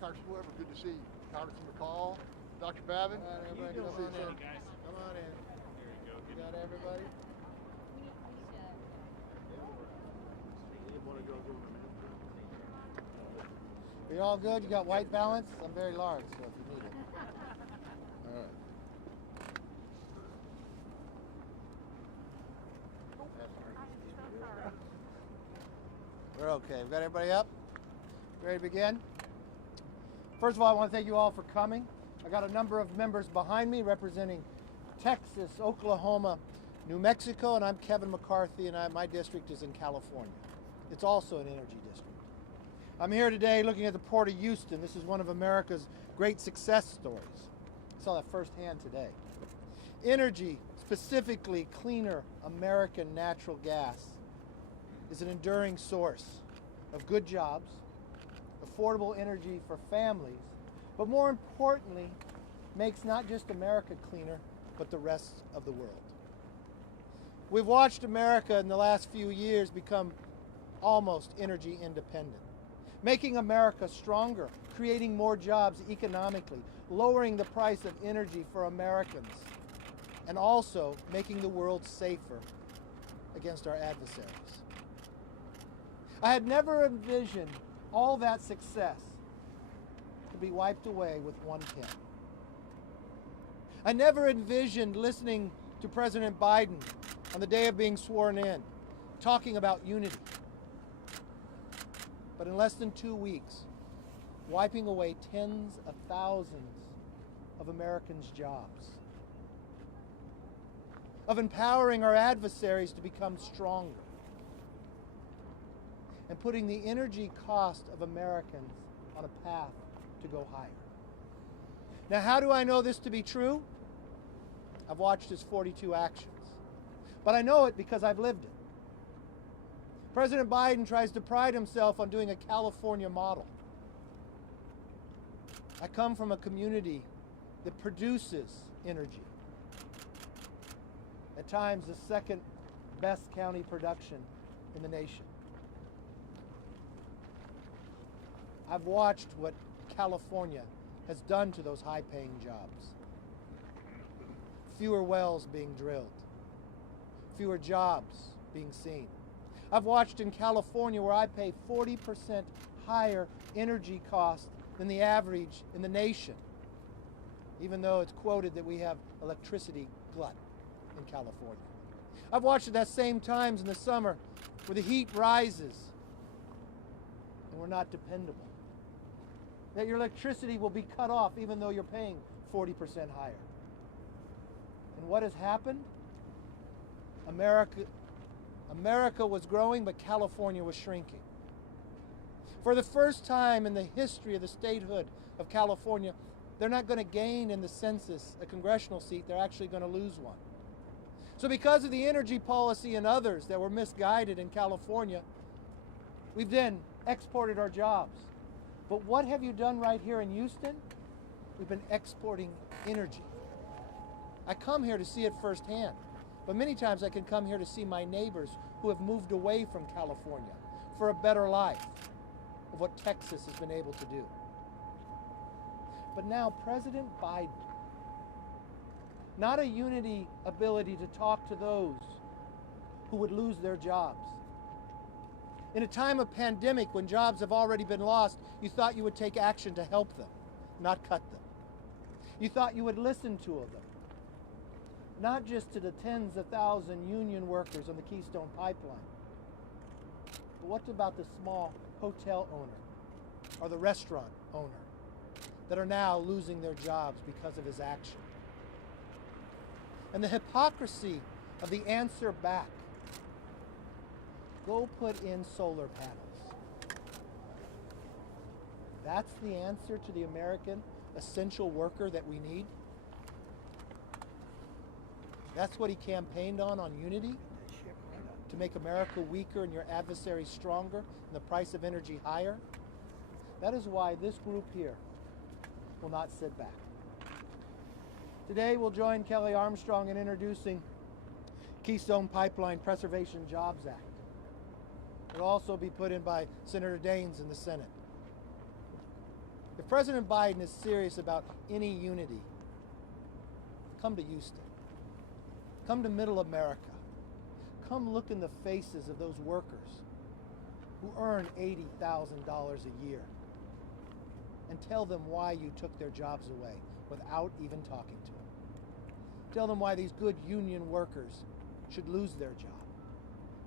Congressman, whoever, good to see you. Congressman McCall, Dr. Babin. All right, everybody, Good to see you, sir. guys. Come on in. There you go. You got everybody? Are you all good? You got white balance? I'm very large, so if you need it. All right. We're okay. We got everybody up? Ready to begin? First of all, I want to thank you all for coming. I got a number of members behind me representing Texas, Oklahoma, New Mexico, and I'm Kevin McCarthy, and my district is in California. It's also an energy district. I'm here today looking at the Port of Houston. This is one of America's great success stories. I saw that firsthand today. Energy, specifically cleaner American natural gas, is an enduring source of good jobs, affordable energy for families, but more importantly, makes not just America cleaner, but the rest of the world. We've watched America in the last few years become almost energy independent, making America stronger, creating more jobs economically, lowering the price of energy for Americans, and also making the world safer against our adversaries. I had never envisioned all that success to be wiped away with one pen. I never envisioned listening to President Biden on the day of being sworn in, talking about unity. But in less than 2 weeks, wiping away tens of thousands of Americans' jobs, of empowering our adversaries to become stronger, and putting the energy cost of Americans on a path to go higher. Now, how do I know this to be true? I've watched his 42 actions, but I know it because I've lived it. President Biden tries to pride himself on doing a California model. I come from a community that produces energy. At times, the second best county production in the nation. I've watched what California has done to those high-paying jobs. Fewer wells being drilled, fewer jobs being seen. I've watched in California where I pay 40% higher energy costs than the average in the nation, even though it's quoted that we have electricity glut in California. I've watched at that same times in the summer where the heat rises and we're not dependable. That your electricity will be cut off even though you're paying 40% higher. And what has happened? America was growing, but California was shrinking. For the first time in the history of the statehood of California, they're not going to gain in the census a congressional seat, they're actually going to lose one. So because of the energy policy and others that were misguided in California, we've then exported our jobs. But what have you done right here in Houston? We've been exporting energy. I come here to see it firsthand, but many times I can come here to see my neighbors who have moved away from California for a better life of what Texas has been able to do. But now President Biden, not a unity ability to talk to those who would lose their jobs. In a time of pandemic when jobs have already been lost, you thought you would take action to help them, not cut them. You thought you would listen to them, not just to the tens of thousands union workers on the Keystone Pipeline, but what about the small hotel owner or the restaurant owner that are now losing their jobs because of his action? And the hypocrisy of the answer back. Go put in solar panels. That's the answer to the American essential worker that we need? That's what he campaigned on unity? To make America weaker and your adversaries stronger and the price of energy higher? That is why this group here will not sit back. Today we'll join Kelly Armstrong in introducing Keystone Pipeline Preservation Jobs Act. It will also be put in by Senator Daines in the Senate. If President Biden is serious about any unity, come to Houston. Come to Middle America. Come look in the faces of those workers who earn $80,000 a year and tell them why you took their jobs away without even talking to them. Tell them why these good union workers should lose their job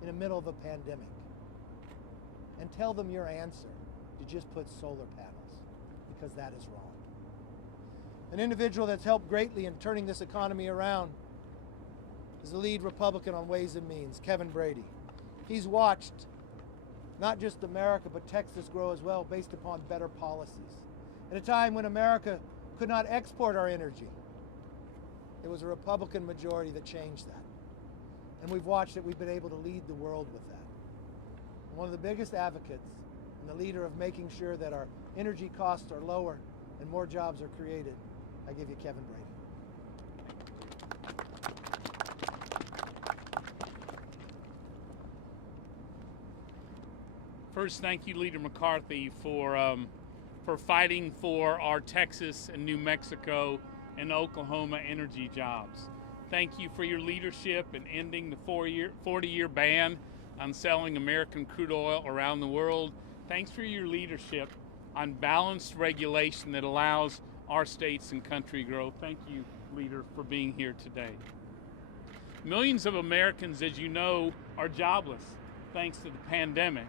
in the middle of a pandemic. And tell them your answer to just put solar panels, because that is wrong. An individual that's helped greatly in turning this economy around is the lead Republican on Ways and Means, Kevin Brady. He's watched not just America, but Texas grow as well based upon better policies. At a time when America could not export our energy, it was a Republican majority that changed that. And we've watched it, we've been able to lead the world with that. One of the biggest advocates and the leader of making sure that our energy costs are lower and more jobs are created, I give you Kevin Brady. First, thank you, Leader McCarthy, for fighting for our Texas and New Mexico and Oklahoma energy jobs. Thank you for your leadership in ending the 40-year ban on selling American crude oil around the world. Thanks for your leadership on balanced regulation that allows our states and country grow. Thank you, Leader, for being here today. Millions of Americans, as you know, are jobless thanks to the pandemic.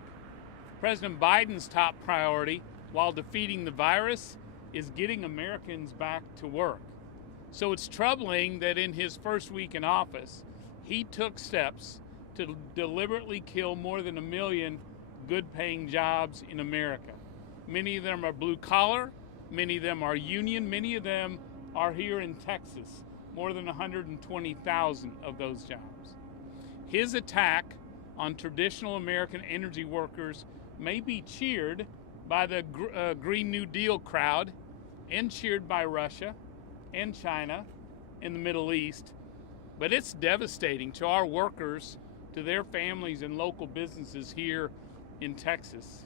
President Biden's top priority, while defeating the virus, is getting Americans back to work. So it's troubling that in his first week in office, he took steps to deliberately kill more than 1 million good-paying jobs in America. Many of them are blue-collar, many of them are union, many of them are here in Texas, more than 120,000 of those jobs. His attack on traditional American energy workers may be cheered by the Green New Deal crowd and cheered by Russia and China in the Middle East, but it's devastating to our workers, to their families and local businesses here in Texas.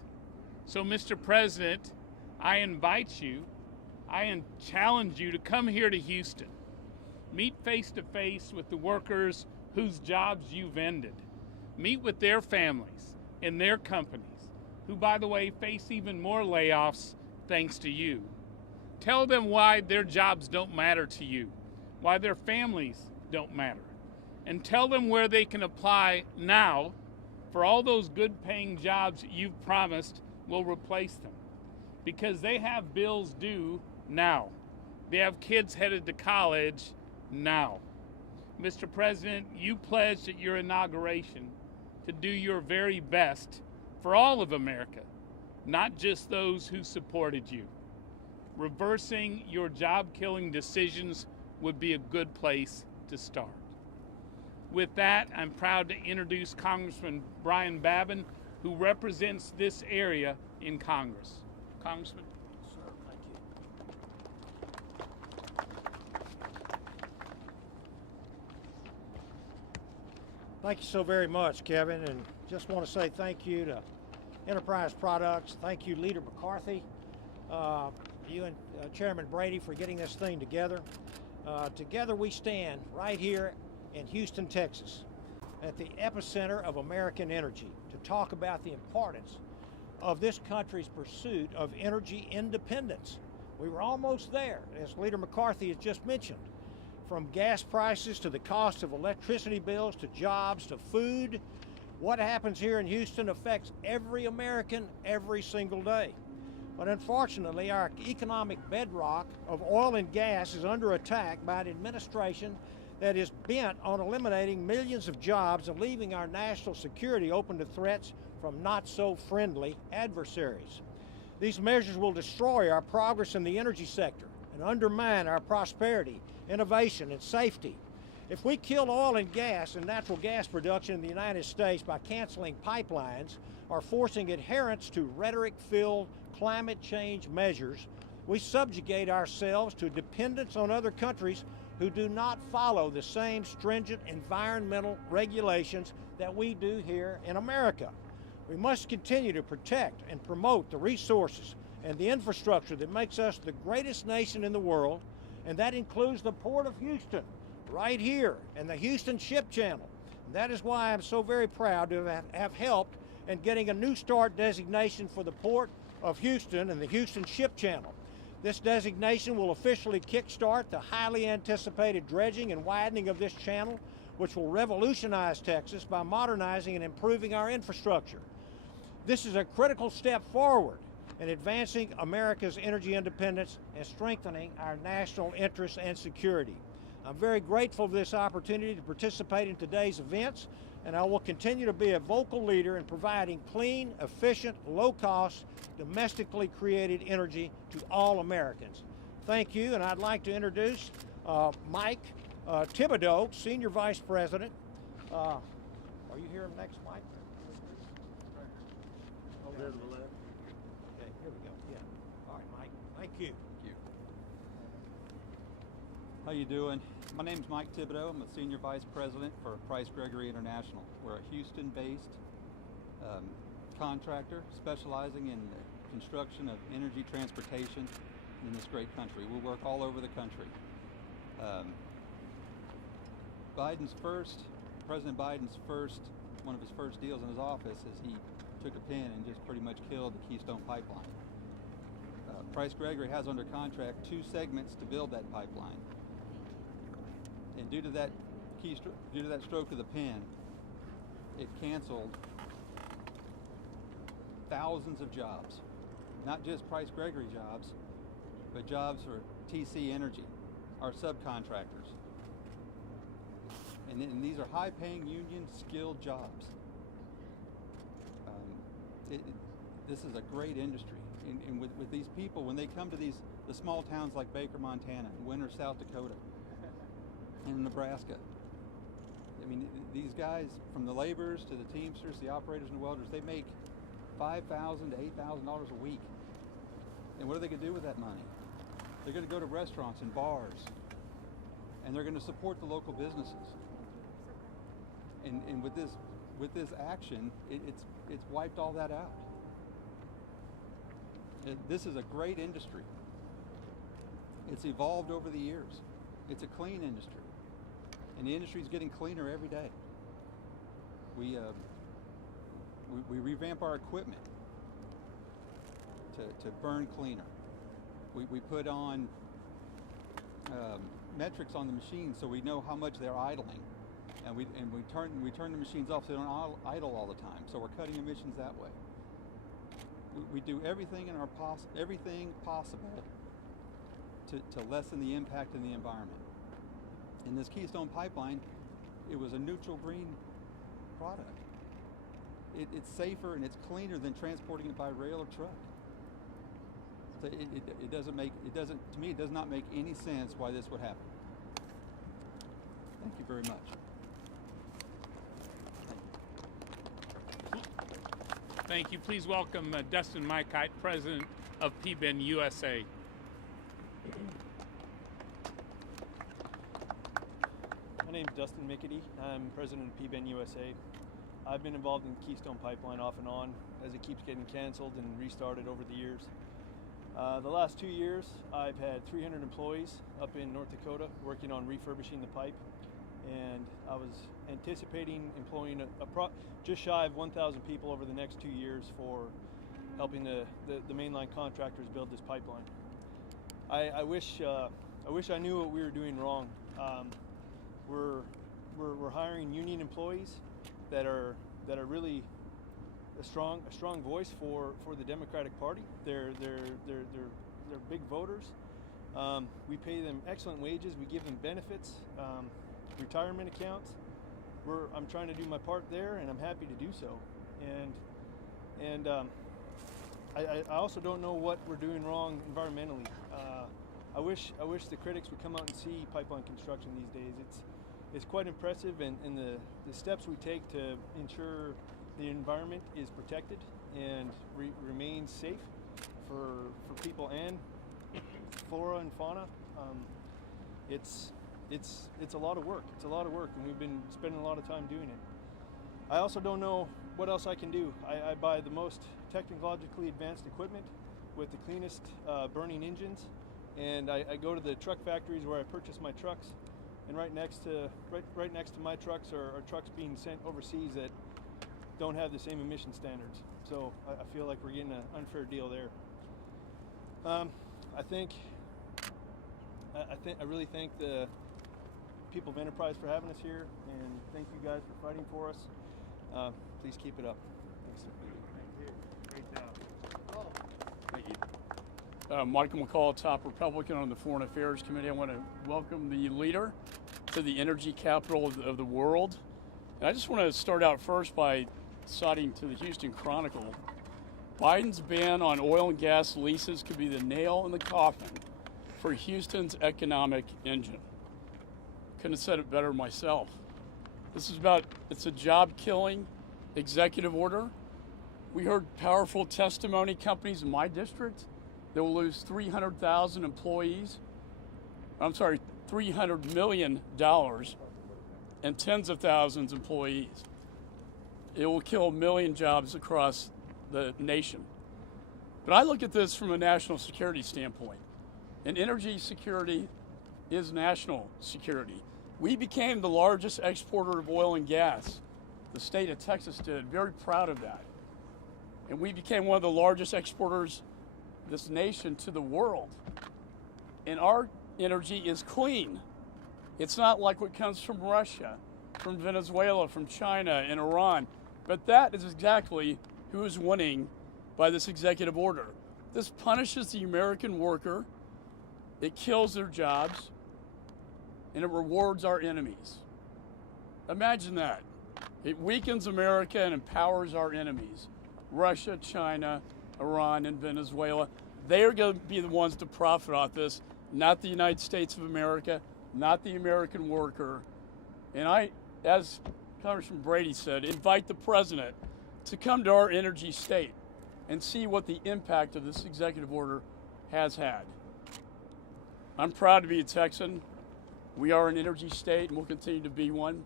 So, Mr. President, I invite you, I challenge you to come here to Houston. Meet face to face with the workers whose jobs you've ended. Meet with their families and their companies, who, by the way, face even more layoffs thanks to you. Tell them why their jobs don't matter to you, why their families don't matter, and tell them where they can apply now for all those good-paying jobs you've promised will replace them, because they have bills due now. They have kids headed to college now. Mr. President, you pledged at your inauguration to do your very best for all of America, not just those who supported you. Reversing your job-killing decisions would be a good place to start. With that, I'm proud to introduce Congressman Brian Babin, who represents this area in Congress. Congressman. Sir, thank you. Thank you so very much, Kevin, and just want to say thank you to Enterprise Products. Thank you, Leader McCarthy, you and Chairman Brady for getting this thing together. Together we stand right here in Houston, Texas, at the epicenter of American energy to talk about the importance of this country's pursuit of energy independence. We were almost there, as Leader McCarthy has just mentioned. From gas prices to the cost of electricity bills to jobs to food, what happens here in Houston affects every American every single day. But unfortunately, our economic bedrock of oil and gas is under attack by an administration that is bent on eliminating millions of jobs and leaving our national security open to threats from not-so-friendly adversaries. These measures will destroy our progress in the energy sector and undermine our prosperity, innovation, and safety. If we kill oil and gas and natural gas production in the United States by canceling pipelines or forcing adherence to rhetoric-filled climate change measures, we subjugate ourselves to dependence on other countries who do not follow the same stringent environmental regulations that we do here in America. We must continue to protect and promote the resources and the infrastructure that makes us the greatest nation in the world, and that includes the Port of Houston, right here, and the Houston Ship Channel. And that is why I'm so very proud to have helped in getting a New Start designation for the Port of Houston and the Houston Ship Channel. This designation will officially kickstart the highly anticipated dredging and widening of this channel, which will revolutionize Texas by modernizing and improving our infrastructure. This is a critical step forward in advancing America's energy independence and strengthening our national interests and security. I'm very grateful for this opportunity to participate in today's events, and I will continue to be a vocal leader in providing clean, efficient, low-cost, domestically created energy to all Americans. Thank you, and I'd like to introduce Mike Thibodeau, Senior Vice President. Are you here next, Mike? Over there to the left. Okay, here we go. Yeah. All right, Mike. Thank you. Thank you. How you doing? My name's Mike Thibodeau. I'm a Senior Vice President for Price Gregory International. We're a Houston-based contractor specializing in the construction of energy transportation in this great country. We work all over the country. President Biden's one of his first deals in his office is he took a pin and just pretty much killed the Keystone Pipeline. Price Gregory has under contract 2 segments to build that pipeline. And due to that stroke of the pen, it canceled thousands of jobs. Not just Price Gregory jobs, but jobs for TC Energy, our subcontractors. And these are high-paying, union, skilled jobs. This is a great industry. And with these people, when they come to the small towns like Baker, Montana, Winter, South Dakota, and Nebraska, I mean, these guys, from the laborers to the Teamsters, the operators and the welders, they make $5,000 to $8,000 a week. And what are they going to do with that money? They're going to go to restaurants and bars, and they're going to support the local businesses. And with this action, it's wiped all that out. This is a great industry. It's evolved over the years. It's a clean industry, and the industry is getting cleaner every day. We revamp our equipment to burn cleaner. We put on metrics on the machines so we know how much they're idling, and we turn the machines off so they don't idle all the time. So we're cutting emissions that way. We do everything everything possible to lessen the impact in the environment. In this Keystone Pipeline, it was a neutral green product. It's safer and it's cleaner than transporting it by rail or truck. So it does not make any sense why this would happen. Thank you very much. Thank you. Please welcome Dustin Mykite, President of PBEN USA. My name is Dustin McCarthy. I'm President of PBEN USA. I've been involved in Keystone Pipeline off and on as it keeps getting canceled and restarted over the years. The last 2 years, I've had 300 employees up in North Dakota working on refurbishing the pipe, and I was anticipating employing just shy of 1,000 people over the next 2 years for helping the mainline contractors build this pipeline. I wish I knew what we were doing wrong. We're hiring union employees that are really a strong voice for the Democratic Party. They're big voters. We pay them excellent wages. We give them benefits, retirement accounts. I'm trying to do my part there, and I'm happy to do so. And I also don't know what we're doing wrong environmentally. I wish the critics would come out and see pipeline construction these days. It's quite impressive, and the steps we take to ensure the environment is protected and remains safe for people and flora and fauna. It's a lot of work. It's a lot of work, and we've been spending a lot of time doing it. I also don't know what else I can do. I buy the most technologically advanced equipment with the cleanest burning engines. And I go to the truck factories where I purchase my trucks, and right next to my trucks are trucks being sent overseas that don't have the same emission standards. So I feel like we're getting an unfair deal there. I really thank the people of Enterprise for having us here, and thank you guys for fighting for us. Please keep it up. Thanks. Great job. Thank you. Michael McCall, top Republican on the Foreign Affairs Committee. I want to welcome the leader to the energy capital of the world. And I just want to start out first by citing to the Houston Chronicle, Biden's ban on oil and gas leases could be the nail in the coffin for Houston's economic engine. Couldn't have said it better myself. It's a job-killing executive order. We heard powerful testimony companies in my district that will lose 300,000 employees. $300 million and tens of thousands of employees. It will kill 1 million jobs across the nation. But I look at this from a national security standpoint. And energy security is national security. We became the largest exporter of oil and gas. The state of Texas did, very proud of that. And we became one of the largest exporters of this nation to the world. And our energy is clean. It's not like what comes from Russia, from Venezuela, from China, and Iran. But that is exactly who is winning by this executive order. This punishes the American worker, it kills their jobs, and it rewards our enemies. Imagine that. It weakens America and empowers our enemies. Russia, China, Iran, and Venezuela. They're going to be the ones to profit off this, not the United States of America, not the American worker. And I, as Congressman Brady said, invite the president to come to our energy state and see what the impact of this executive order has had. I'm proud to be a Texan. We are an energy state and we'll continue to be one.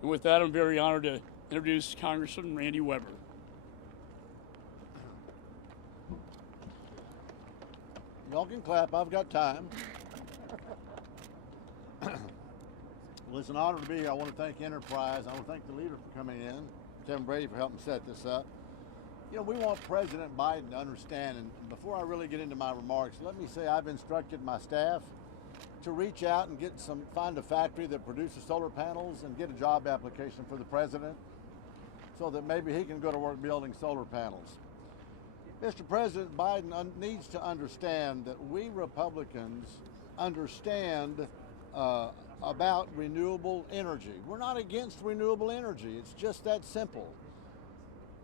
And with that, I'm very honored to introduce Congressman Randy Weber. Y'all can clap, I've got time. Well, it's an honor to be here. I want to thank Enterprise. I want to thank the leader for coming in, Kevin Brady for helping set this up. You know, we want President Biden to understand, and before I really get into my remarks, let me say I've instructed my staff to reach out and find a factory that produces solar panels and get a job application for the president so that maybe he can go to work building solar panels. Mr. President Biden needs to understand that we Republicans understand about renewable energy. We're not against renewable energy. It's just that simple.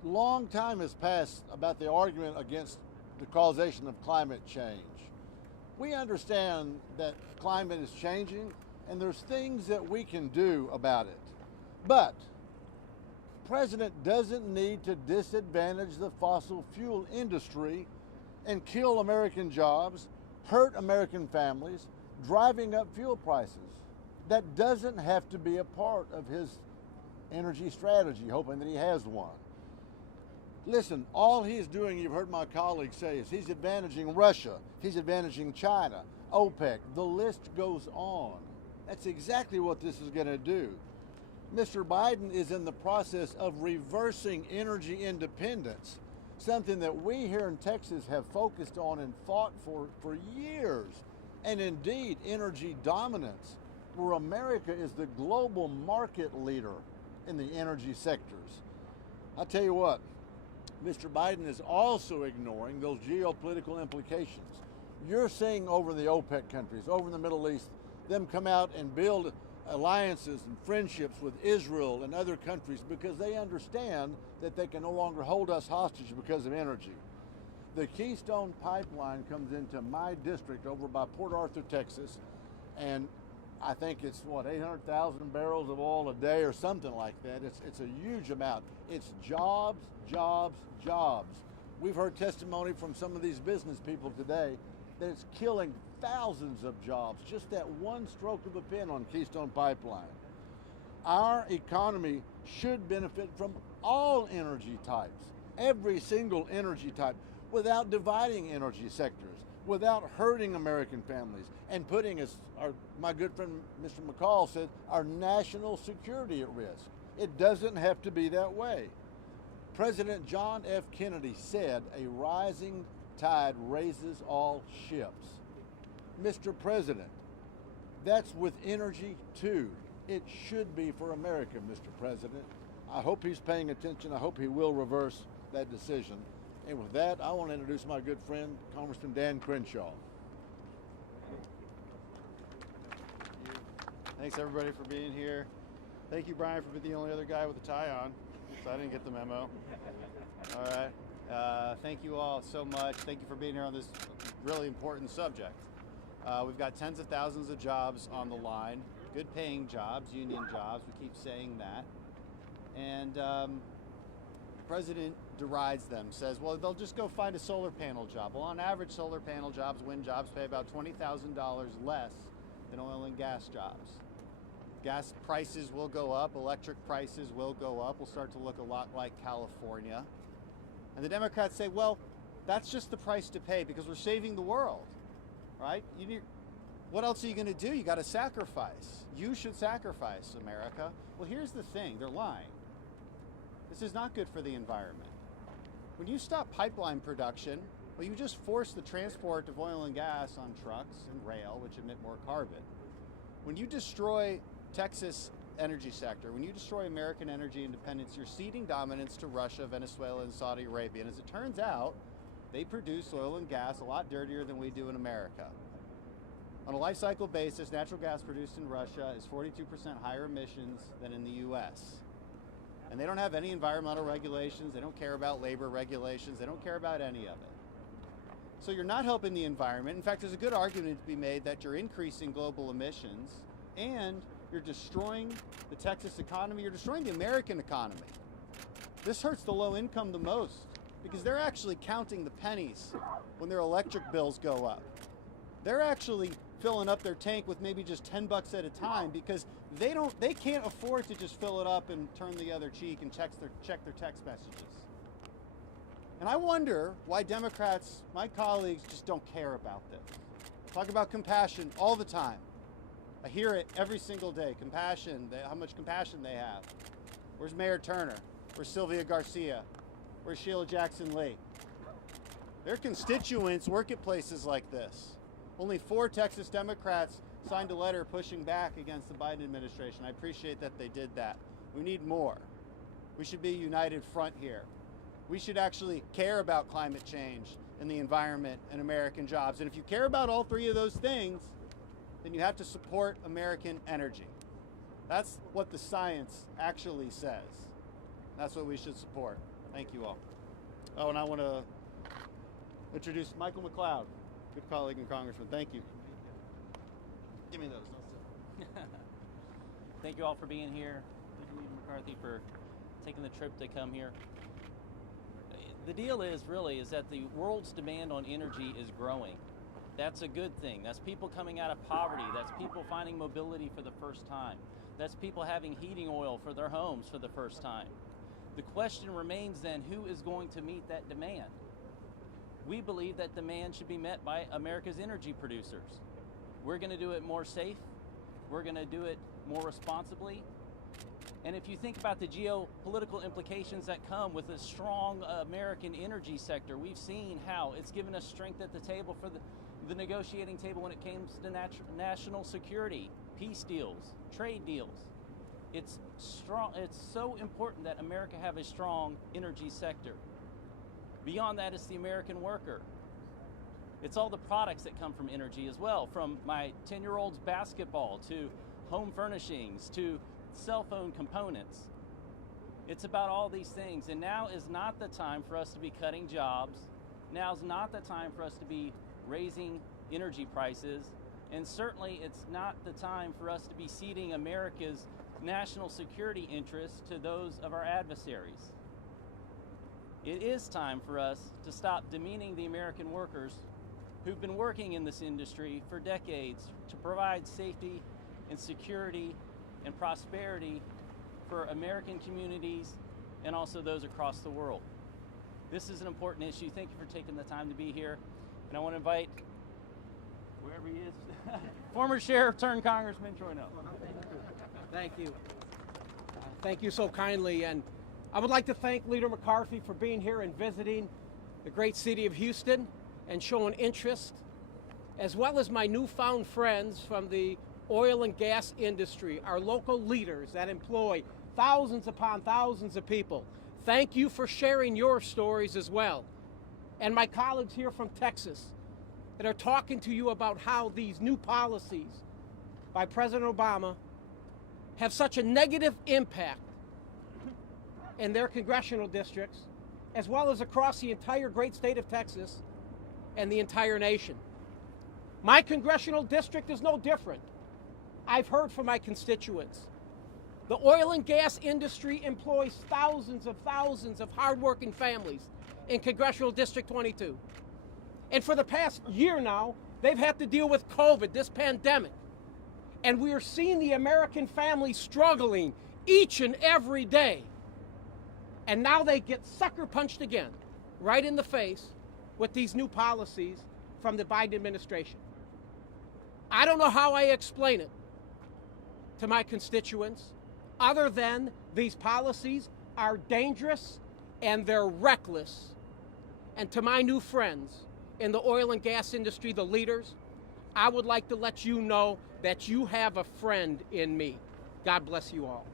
Long time has passed about the argument against the causation of climate change. We understand that climate is changing and there's things that we can do about it. But the president doesn't need to disadvantage the fossil fuel industry and kill American jobs, hurt American families, driving up fuel prices. That doesn't have to be a part of his energy strategy, hoping that he has one. Listen, all he's doing, you've heard my colleagues say, is he's advantaging Russia, he's advantaging China, OPEC, the list goes on. That's exactly what this is going to do. Mr. Biden is in the process of reversing energy independence, something that we here in Texas have focused on and fought for years, and indeed energy dominance, where America is the global market leader in the energy sectors. I'll tell you what, Mr. Biden is also ignoring those geopolitical implications. You're seeing over the OPEC countries, over in the Middle East, them come out and build alliances and friendships with Israel and other countries because they understand that they can no longer hold us hostage because of energy. The Keystone Pipeline comes into my district over by Port Arthur, Texas, and I think it's 800,000 barrels of oil a day or something like that. It's a huge amount. It's jobs, jobs, jobs. We've heard testimony from some of these business people today that it's killing thousands of jobs, just that one stroke of a pen on Keystone Pipeline. Our economy should benefit from all energy types, every single energy type. without dividing energy sectors, without hurting American families, and putting, as my good friend Mr. McCall said, our national security at risk. It doesn't have to be that way. President John F. Kennedy said, "A rising tide raises all ships." Mr. President, that's with energy too. It should be for America, Mr. President. I hope he's paying attention. I hope he will reverse that decision. And with that, I want to introduce my good friend, Congressman Dan Crenshaw. Thanks everybody for being here. Thank you, Brian, for being the only other guy with a tie on, so I didn't get the memo. All right. Thank you all so much. Thank you for being here on this really important subject. We've got tens of thousands of jobs on the line, good paying jobs, union jobs. We keep saying that. And the president derides them, says, well, they'll just go find a solar panel job. Well, on average, solar panel jobs, wind jobs pay about $20,000 less than oil and gas jobs. Gas prices will go up, electric prices will go up. We'll start to look a lot like California. And the Democrats say, well, that's just the price to pay because we're saving the world, right? What else are you going to do? You got to sacrifice. You should sacrifice, America. Well, here's the thing. They're lying. This is not good for the environment. When you stop pipeline production, well, you just force the transport of oil and gas on trucks and rail, which emit more carbon. When you destroy Texas energy sector, when you destroy American energy independence, you're ceding dominance to Russia, Venezuela, and Saudi Arabia. And as it turns out, they produce oil and gas a lot dirtier than we do in America. On a life cycle basis, natural gas produced in Russia is 42% higher emissions than in the US. And they don't have any environmental regulations, they don't care about labor regulations, they don't care about any of it. So you're not helping the environment. In fact, there's a good argument to be made that you're increasing global emissions and you're destroying the Texas economy, you're destroying the American economy. This hurts the low income the most because they're actually counting the pennies when their electric bills go up. They're actually filling up their tank with maybe just 10 bucks at a time because they can't afford to just fill it up and turn the other cheek and check their text messages. And I wonder why Democrats, my colleagues, just don't care about this. Talk about compassion all the time. I hear it every single day. Compassion, how much compassion they have. Where's Mayor Turner? Where's Sylvia Garcia? Where's Sheila Jackson Lee? Their constituents work at places like this. Only 4 Texas Democrats signed a letter pushing back against the Biden administration. I appreciate that they did that. We need more. We should be a united front here. We should actually care about climate change and the environment and American jobs. And if you care about all 3 of those things, then you have to support American energy. That's what the science actually says. That's what we should support. Thank you all. Oh, and I want to introduce Michael McLeod, good colleague and congressman. Thank you. Give me those. Thank you all for being here. Thank you, Leader McCarthy, for taking the trip to come here. The deal is that the world's demand on energy is growing. That's a good thing. That's people coming out of poverty. That's people finding mobility for the first time. That's people having heating oil for their homes for the first time. The question remains then, who is going to meet that demand? We believe that demand should be met by America's energy producers. We're going to do it more safe. We're going to do it more responsibly. And if you think about the geopolitical implications that come with a strong American energy sector, we've seen how it's given us strength at the table for the negotiating table when it comes to national security, peace deals, trade deals. It's strong. It's so important that America have a strong energy sector. Beyond that, it's the American worker. It's all the products that come from energy as well, from my 10-year-old's basketball to home furnishings to cell phone components. It's about all these things. And now is not the time for us to be cutting jobs. Now's not the time for us to be raising energy prices. And certainly it's not the time for us to be ceding America's national security interests to those of our adversaries. It is time for us to stop demeaning the American workers who've been working in this industry for decades to provide safety and security and prosperity for American communities and also those across the world. This is an important issue. Thank you for taking the time to be here. And I want to invite, wherever he is, former Sheriff turned Congressman Troy Nell. Thank you. Thank you so kindly. And I would like to thank Leader McCarthy for being here and visiting the great city of Houston and showing interest, as well as my newfound friends from the oil and gas industry, our local leaders that employ thousands upon thousands of people. Thank you for sharing your stories as well. And my colleagues here from Texas that are talking to you about how these new policies by President Obama have such a negative impact in their congressional districts, as well as across the entire great state of Texas and the entire nation. My congressional district is no different. I've heard from my constituents. The oil and gas industry employs thousands of hardworking families in Congressional District 22. And for the past year now, they've had to deal with COVID, this pandemic. And we are seeing the American family struggling each and every day. And now they get sucker punched again, right in the face, with these new policies from the Biden administration. I don't know how I explain it to my constituents, other than these policies are dangerous and they're reckless. And to my new friends in the oil and gas industry, the leaders, I would like to let you know that you have a friend in me. God bless you all.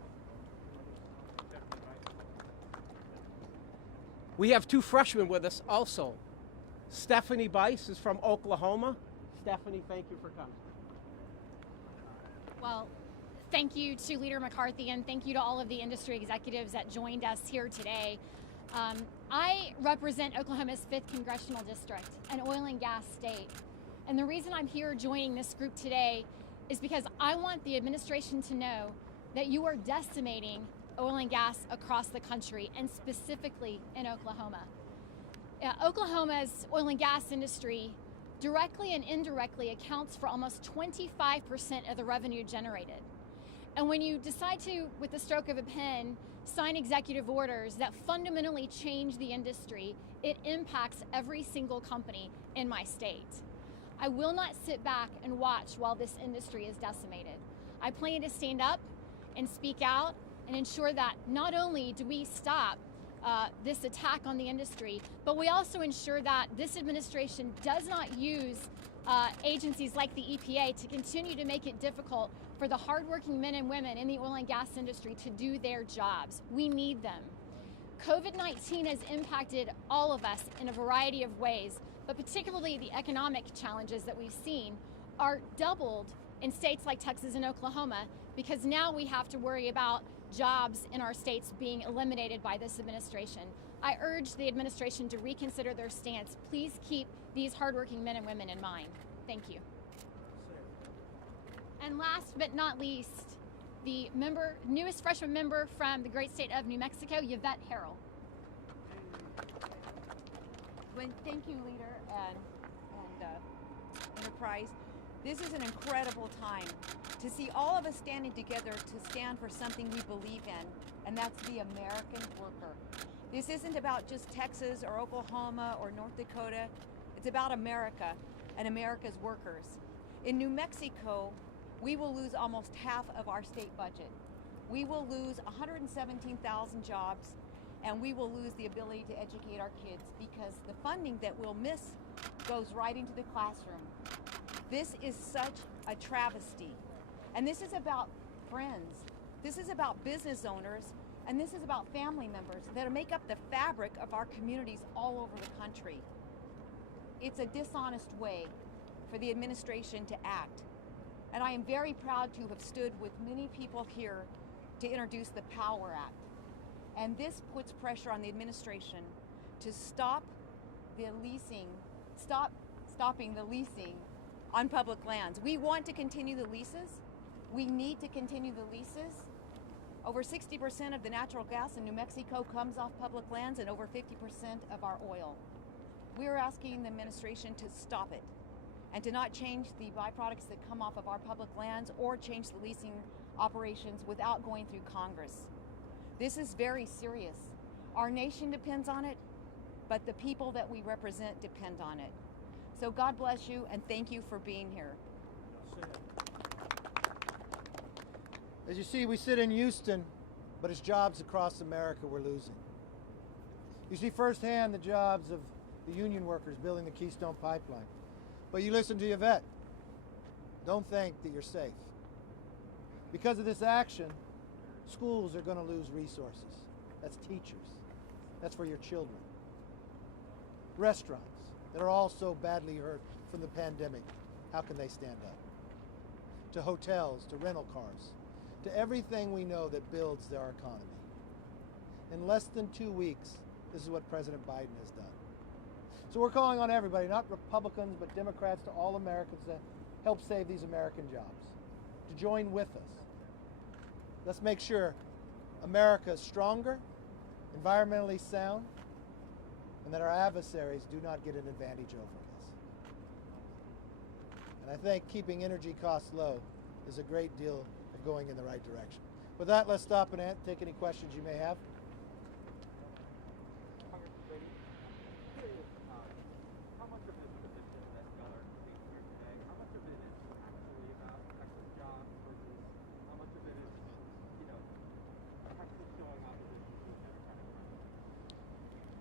We have two freshmen with us also. Stephanie Bice is from Oklahoma. Stephanie, thank you for coming. Well, thank you to Leader McCarthy, and thank you to all of the industry executives that joined us here today. I represent Oklahoma's 5th Congressional District, an oil and gas state. And the reason I'm here joining this group today is because I want the administration to know that you are decimating oil and gas across the country, and specifically in Oklahoma. Oklahoma's oil and gas industry directly and indirectly accounts for almost 25% of the revenue generated. And when you decide to, with the stroke of a pen, sign executive orders that fundamentally change the industry, it impacts every single company in my state. I will not sit back and watch while this industry is decimated. I plan to stand up and speak out and ensure that not only do we stop this attack on the industry, but we also ensure that this administration does not use agencies like the EPA to continue to make it difficult for the hardworking men and women in the oil and gas industry to do their jobs. We need them. COVID-19 has impacted all of us in a variety of ways, but particularly the economic challenges that we've seen are doubled in states like Texas and Oklahoma, because now we have to worry about jobs in our states being eliminated by this administration. I urge the administration to reconsider their stance. Please keep these hardworking men and women in mind. Thank you. And last but not least, the newest freshman member from the great state of New Mexico, Yvette Harrell. Thank you, Leader and Enterprise. This is an incredible time to see all of us standing together to stand for something we believe in, and that's the American worker. This isn't about just Texas or Oklahoma or North Dakota. It's about America and America's workers. In New Mexico, we will lose almost half of our state budget. We will lose 117,000 jobs, and we will lose the ability to educate our kids because the funding that we'll miss goes right into the classroom. This is such a travesty. And this is about friends. This is about business owners, and this is about family members that make up the fabric of our communities all over the country. It's a dishonest way for the administration to act. And I am very proud to have stood with many people here to introduce the POWER Act. And this puts pressure on the administration to stop the leasing, stopping the leasing on public lands. We want to continue the leases. We need to continue the leases. Over 60% of the natural gas in New Mexico comes off public lands, and over 50% of our oil. We're asking the administration to stop it and to not change the byproducts that come off of our public lands or change the leasing operations without going through Congress. This is very serious. Our nation depends on it. but the people that we represent depend on it. So God bless you, and thank you for being here. As you see, we sit in Houston, but it's jobs across America we're losing. You see firsthand the jobs of the union workers building the Keystone Pipeline. But you listen to Yvette. Don't think that you're safe. Because of this action, schools are going to lose resources. That's teachers. That's for your children. Restaurants that are all so badly hurt from the pandemic, how can they stand up? To hotels, to rental cars, to everything we know that builds our economy. In less than 2 weeks, this is what President Biden has done. So we're calling on everybody, not Republicans, but Democrats, to all Americans to help save these American jobs, to join with us. Let's make sure America is stronger, environmentally sound, and that our adversaries do not get an advantage over us. And I think keeping energy costs low is a great deal of going in the right direction. With that, let's stop and take any questions you may have.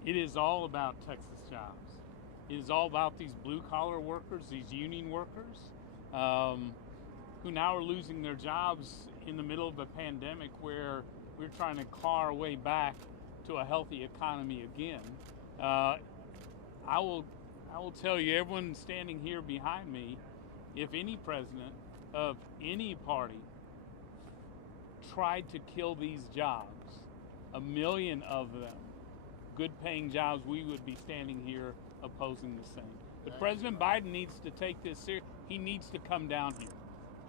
It is all about Texas jobs. It is all about these blue-collar workers, these union workers, who now are losing their jobs in the middle of a pandemic where we're trying to claw our way back to a healthy economy again. I will tell you, everyone standing here behind me, if any president of any party tried to kill these jobs, 1 million of them, good-paying jobs, we would be standing here opposing the same. But President Biden needs to take this serious. He needs to come down here.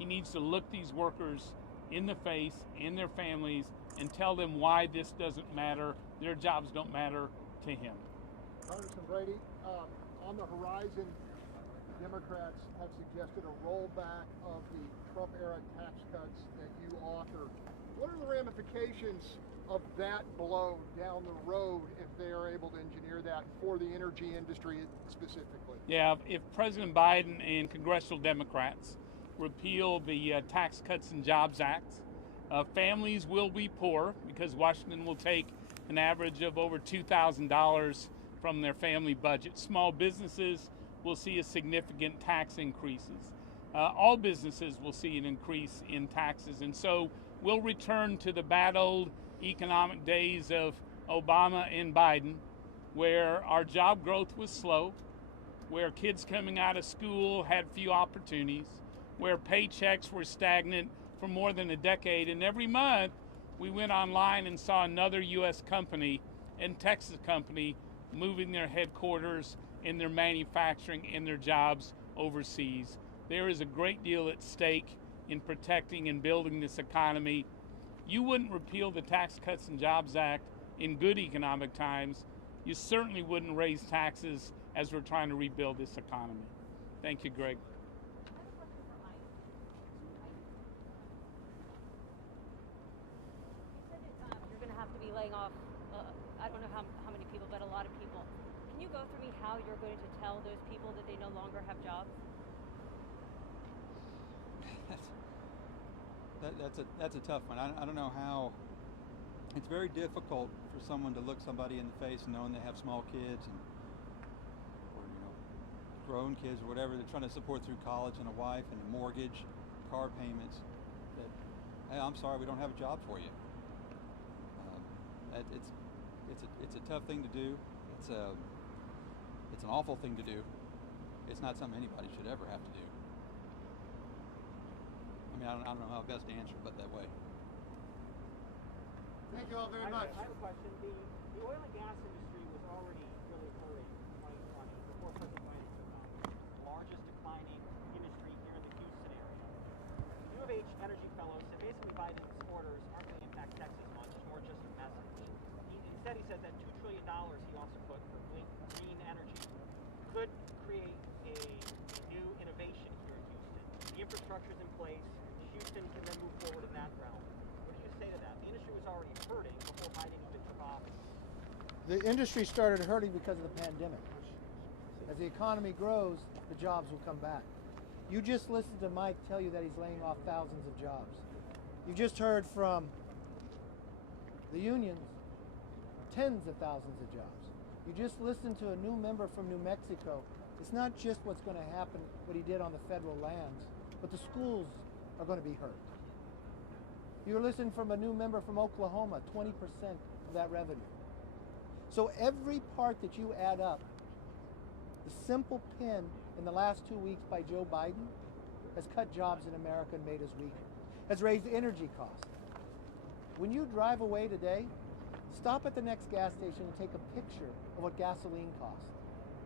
He needs to look these workers in the face and their families and tell them why this doesn't matter. Their jobs don't matter to him. Congressman Brady, on the horizon, Democrats have suggested a rollback of the Trump-era tax cuts that you authored. What are the ramifications of that blow down the road if they are able to engineer that for the energy industry specifically? Yeah, if President Biden and congressional Democrats repeal the Tax Cuts and Jobs Act, families will be poor because Washington will take an average of over $2,000 from their family budget. Small businesses will see a significant tax increases. All businesses will see an increase in taxes, and so we'll return to the bad old economic days of Obama and Biden, where our job growth was slow, where kids coming out of school had few opportunities, where paychecks were stagnant for more than a decade, and every month we went online and saw another U.S. company and Texas company moving their headquarters and their manufacturing and their jobs overseas. There is a great deal at stake in protecting and building this economy. You wouldn't repeal the Tax Cuts and Jobs Act in good economic times. You certainly wouldn't raise taxes as we're trying to rebuild this economy. Thank you, Greg. You're going to have to be laying off, I don't know how many people, but a lot of people. Can you go through me how you're going to tell those people that they no longer have jobs? That's a tough one. I don't know how. It's very difficult for someone to look somebody in the face knowing they have small kids and, or grown kids or whatever they're trying to support through college and a wife and a mortgage, car payments. That, hey, I'm sorry, we don't have a job for you. It's a tough thing to do. It's an awful thing to do. It's not something anybody should ever have to do. I mean, I don't know how best to answer it, but that way. Thank you all very much. I have a question. The oil and gas industry was already really hurting in 2020 before President Biden took office. Largest declining industry here in the Houston area. U of H energy fellows said basically Biden's orders aren't going to impact Texas much. It's more just a message. Instead, he said that $2 trillion he also put for green energy could create a new innovation here in Houston. The infrastructure's in place. Houston can then move forward in that realm. What do you say to that? The industry was already hurting before Biden even took office. The industry started hurting because of the pandemic. As the economy grows, the jobs will come back. You just listened to Mike tell you that he's laying off thousands of jobs. You just heard from the unions, tens of thousands of jobs. You just listened to a new member from New Mexico. It's not just what's going to happen, what he did on the federal lands, but the schools are going to be hurt. You're listening from a new member from Oklahoma, 20% of that revenue. So every part that you add up, the simple pin in the last 2 weeks by Joe Biden has cut jobs in America and made us weaker, has raised energy costs. When you drive away today, stop at the next gas station and take a picture of what gasoline costs,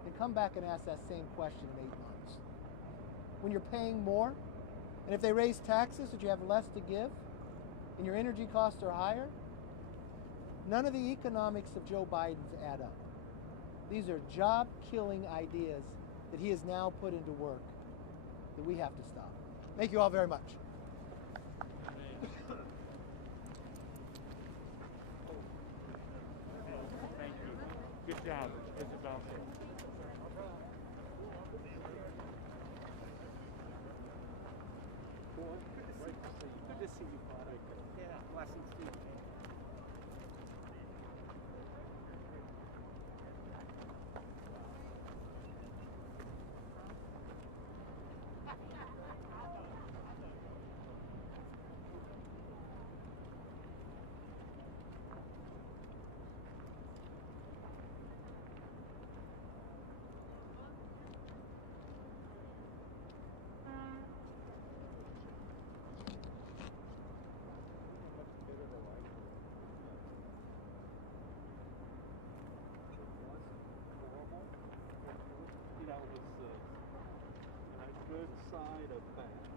and come back and ask that same question in 8 months. When you're paying more, and if they raise taxes, that you have less to give, and your energy costs are higher, none of the economics of Joe Biden's add up. These are job-killing ideas that he has now put into work that we have to stop. Thank you all very much. Thank you. Good job, Isabel. Good to see you, Father. Yeah, blessings to you. Good side of bad.